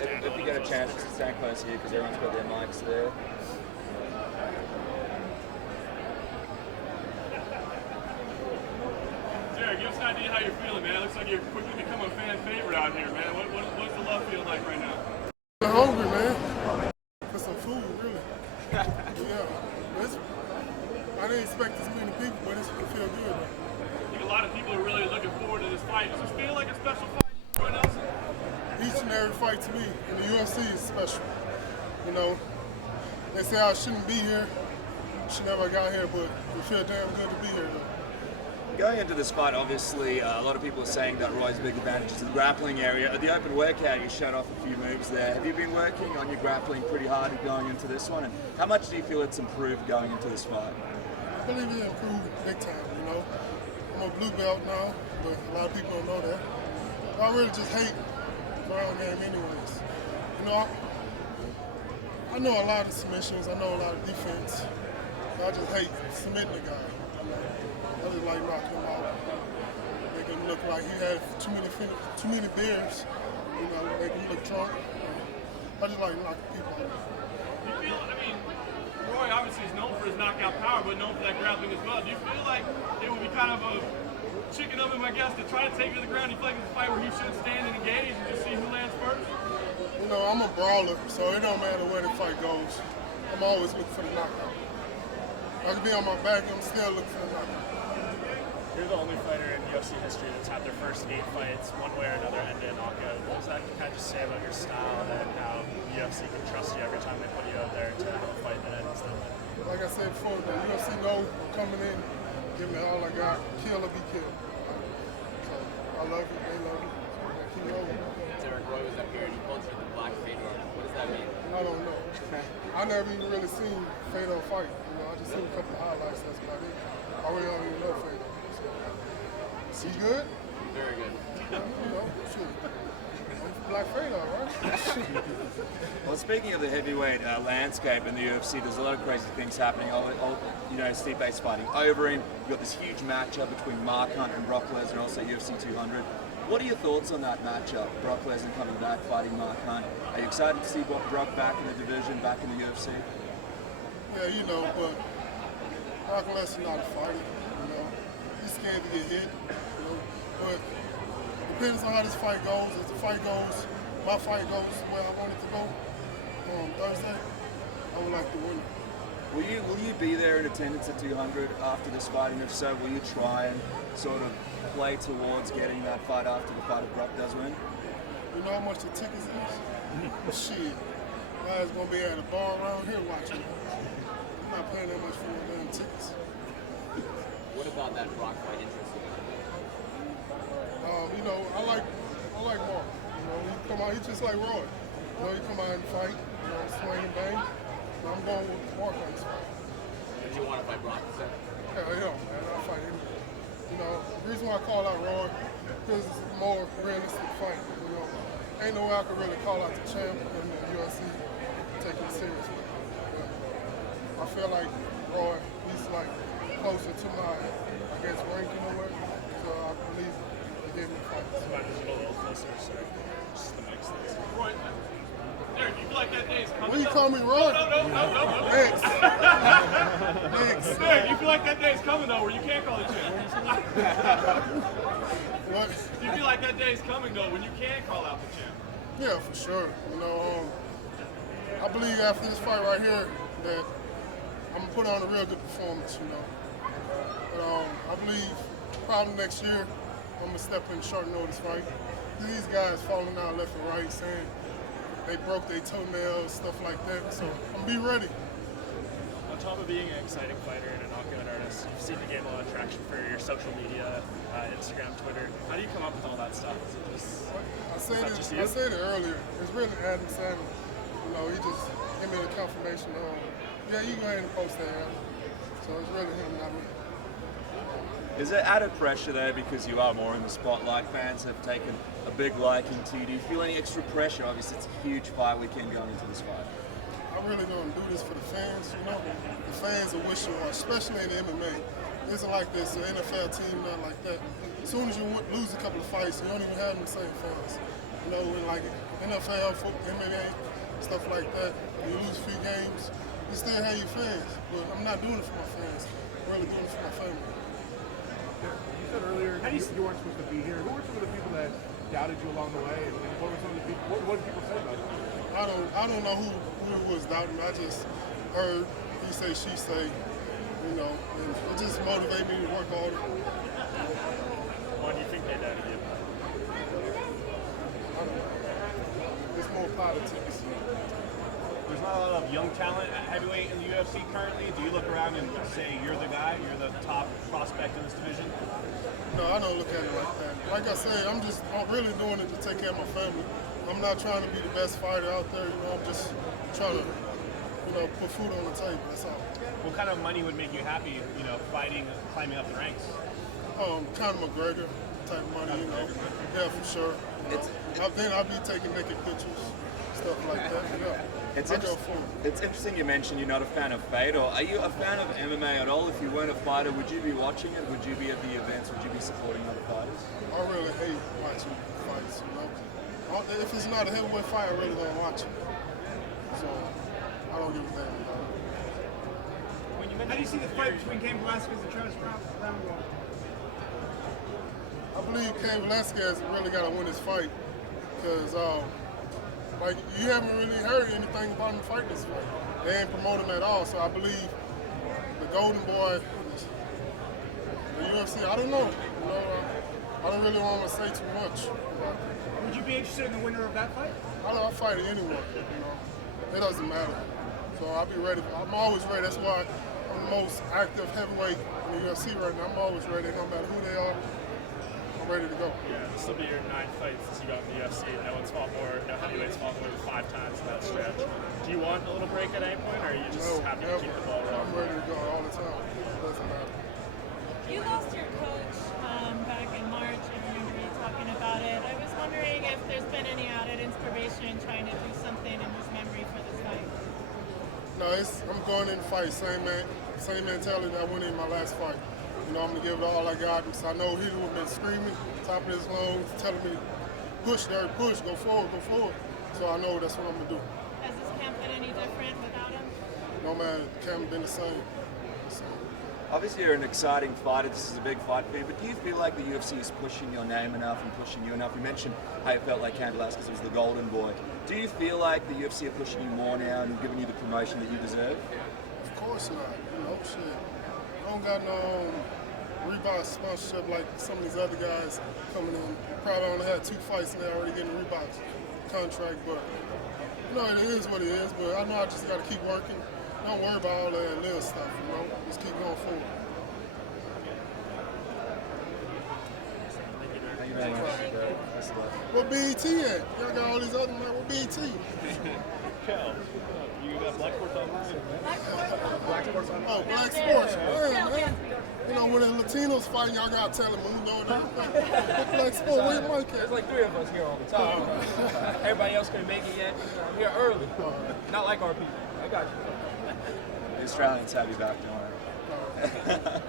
if you get a chance to stand close here because everyone's got their mics there. Derrick, give us an idea how you're feeling, man. It looks like you're quickly becoming a fan favorite out here, man. What's the love feeling like right now? I'm hungry, man. For some food, really. Yeah. I didn't expect this many people, but it's gonna feel good. I think a lot of people are really looking forward to this fight. Does it feel like a special fight for everyone else? Each and every fight to me in the UFC is special. You know, they say I shouldn't be here. Should never got here, but it feel damn good to be here, though. Going into this fight, obviously, a lot of people are saying that Roy's big advantage is the grappling area. At the open workout, you showed off a few moves there. Have you been working on your grappling pretty hard going into this one? And how much do you feel it's improved going into this fight? I believe it improved big time, you know. I'm a blue belt now, but a lot of people don't know that. I really just hate ground game anyways. You know, I know a lot of submissions, I know a lot of defense. I just hate submitting the guy. I just like knocking him out, make him look like he had too many beers, you know, make him look drunk. I just like knocking people out. Do you feel, I mean, Roy obviously is known for his knockout power, but known for that grappling as well. Do you feel like it would be kind of a chicken of him, I guess, to try to take you to the ground? You feel like it's a fight where he should stand and engage and just see who lands first? You know, I'm a brawler, so it don't matter where the fight goes. I'm always looking for the knockout. I could be on my back, I'm still looking for the knockout. You're the only fighter in UFC history that's had their first 8 fights, one way or another, end in knockout. What does that kind of just say about your style and how UFC can trust you every time they put you out there to have a fight that ends that way? Like I said before, the UFC know I'm coming in, give me all I got, kill or be killed. So I love it, they love it. Keep rolling. Derrick, Roy was up here and he pulled through the black Fedor. What does that mean? I don't know. I never even really seen Fedor fight. You know, I just seen a couple of highlights, that's about it. I really don't even know Fedor. He good? Very good. You know, shoot. Black Fedor, right? Well, speaking of the heavyweight landscape in the UFC, there's a lot of crazy things happening. You know, Stipe's fighting over him. You've got this huge matchup between Mark Hunt and Brock Lesnar, also UFC 200. What are your thoughts on that matchup? Brock Lesnar coming back, fighting Mark Hunt. Are you excited to see Brock back in the division, back in the UFC? Yeah, you know, but Brock Lesnar not a fighter. You know, he's scared to get hit. You know, but depends on how this fight goes. If the fight goes, my fight goes where I want it to go on Thursday, I would like to win it. Will you be there in attendance at 200 after this fight? And if so, will you try and sort of play towards getting that fight after the fight if Brock does win? You know how much the tickets is? Shit. Guys gonna be at a bar around here watching. I'm not paying that much for no damn tickets. What about that Brock fight interests you? You know, I like Mark. You know, he come out, he's just like Roy. You know, he come out and fight, you know, swing and bang. And I'm going with Mark on this fight. Did you want to fight Brock, sir? Hell yeah, man, I'll fight him. You know, the reason why I call out Roy, because it's a more realistic fight. You know, ain't no way I could really call out the champ in the UFC, taking it seriously. But I feel like Roy, he's like closer to my, I guess, ranking or whatever. So I believe he gave me a fight. Might as well a little closer, so just the mics. Roy, Derrick, do you feel like that day is coming? When you call me Roy? No. Thanks. Derrick, do you feel like that day is coming, though, where you can't call the champ? What? Do you feel like that day is coming, though, when you can call out the champ? Yeah, for sure. You know, I believe after this fight right here that I'm gonna put on a real good performance. You know, but I believe probably next year I'm gonna step in short notice fight. These guys falling out left and right, saying they broke their toenails, stuff like that. So I'm gonna be ready. On top of being an exciting fighter and a knockout artist, you've seemed to gain a lot of traction for your social media, Instagram, Twitter. How do you come up with all that stuff? Is it just, I said it earlier. It's really Adam Sandler. You know, he just gave me the confirmation of, yeah, you go ahead and post that. So it's really him, not me. Is there added pressure there because you are more in the spotlight? Fans have taken a big liking to you. Do you feel any extra pressure? Obviously, it's a huge fight weekend going into this fight. I really don't do this for the fans, you know. The fans are wishing, especially in the MMA. It isn't like this, an NFL team, not like that. As soon as you lose a couple of fights, you don't even have them same fans. You know, in like NFL, MMA, stuff like that, when you lose a few games, you still have your fans. But I'm not doing it for my fans. I'm really doing it for my family. You said earlier you weren't supposed to be here. Who were some of the people that doubted you along the way, and what were some of the people? What did people say about you? I don't know who was doubting me. I just heard he say, she say, you know, and it just motivated me to work harder. Why do you think they doubted you? I don't know. It's more politics. There's not a lot of young talent at heavyweight in the UFC currently. Do you look around and say you're the guy, you're the top prospect in this division? No, I don't look at it like that. Like I say, I'm really doing it to take care of my family. I'm not trying to be the best fighter out there, you know, I'm just trying to, you know, put food on the table, that's all. What kind of money would make you happy, you know, fighting, climbing up the ranks? Conor McGregor type of money, you know. Yeah, for sure. You know. Then I'll be taking naked pictures, stuff like that, yeah. It's interesting you mentioned you're not a fan of Fedor. Are you a fan of MMA at all? If you weren't a fighter, would you be watching it? Would you be at the events? Would you be supporting other fighters? I really hate watching fights, you know. If it's not a heavyweight fight, I really don't watch it. So, I don't give a damn about it. How do you see the fight between Cain Velazquez and Travis Browne going? I believe Cain Velazquez really got to win this fight because, like, you haven't really heard anything about him fighting this fight. They ain't promote him at all, so I believe the Golden Boy, the UFC, I don't know. You know, I don't really want to say too much. Would you be interested in the winner of that fight? I'll fight anyone, you know. It doesn't matter. So I'll be ready. I'm always ready. That's why I'm the most active heavyweight in the UFC right now. I'm always ready. No matter who they are, I'm ready to go. Yeah, this will be your 9th fight since you got in the UFC. No heavyweights fought more than 5 times in that stretch. Do you want a little break at any point, or are you just happy to keep the ball rolling? I'm ready to go all the time. It doesn't matter. You lost your coach back in March. I remember you talking about it. I was wondering if there's been any added inspiration trying to do something in his memory for this fight. No, I'm going in the fight, same mentality that I went in my last fight. You know, I'm gonna give it all I got. So I know he would have been screaming, top of his lungs, telling me, push, Derrick, push, go forward, go forward. So I know that's what I'm gonna do. Has this camp been any different without him? No, man, the camp been the same. Obviously, you're an exciting fighter. This is a big fight for you. But do you feel like the UFC is pushing your name enough and pushing you enough? You mentioned how you felt like Cain Velazquez was the golden boy. Do you feel like the UFC are pushing you more now and giving you the promotion that you deserve? Of course not. You know, shit. I don't got no Reebok sponsorship like some of these other guys coming in. Probably only had 2 fights and they're already getting Reebok contract. But, you know, it is what it is. But I know I just got to keep working. Don't worry about all that little stuff, you know. Just keep going forward. Thank you very much. What BET at? Y'all got all these other men. What BET? Kel, you got Black Sports on? Black Sports on. Oh, Black Sports. Man. You know, when the Latinos fighting, y'all got to tell them who's doing that. Black Sports, where your mic at? There's like 3 of us here all the time. Everybody else couldn't make it yet. I'm here early. Not like our people. I got you. The Australians have you back, don't worry.